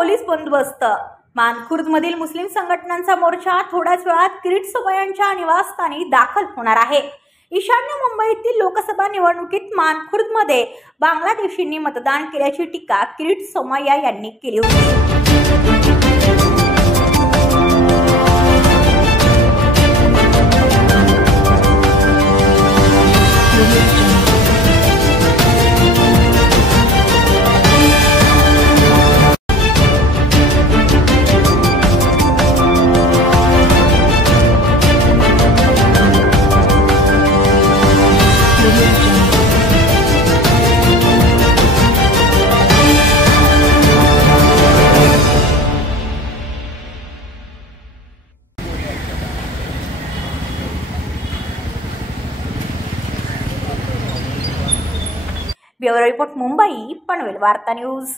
पोलीस बंदोबस्त। मानखुर्दमधील मुस्लिम संघटनांचा मोर्चा थोड्याच वेळात किरीट सोमय्या यांच्या निवासस्थानी दाखल होणार आहे। ईशान्य मुंबईतील लोकसभा निवडणुकीत मानखुर्दमध्ये बांगलादेशींनी मतदान केल्याची टीका किरीट सोमय्या यांनी केली होती। ब्युरो रिपोर्ट मुंबई पनवेल वार्ता न्यूज।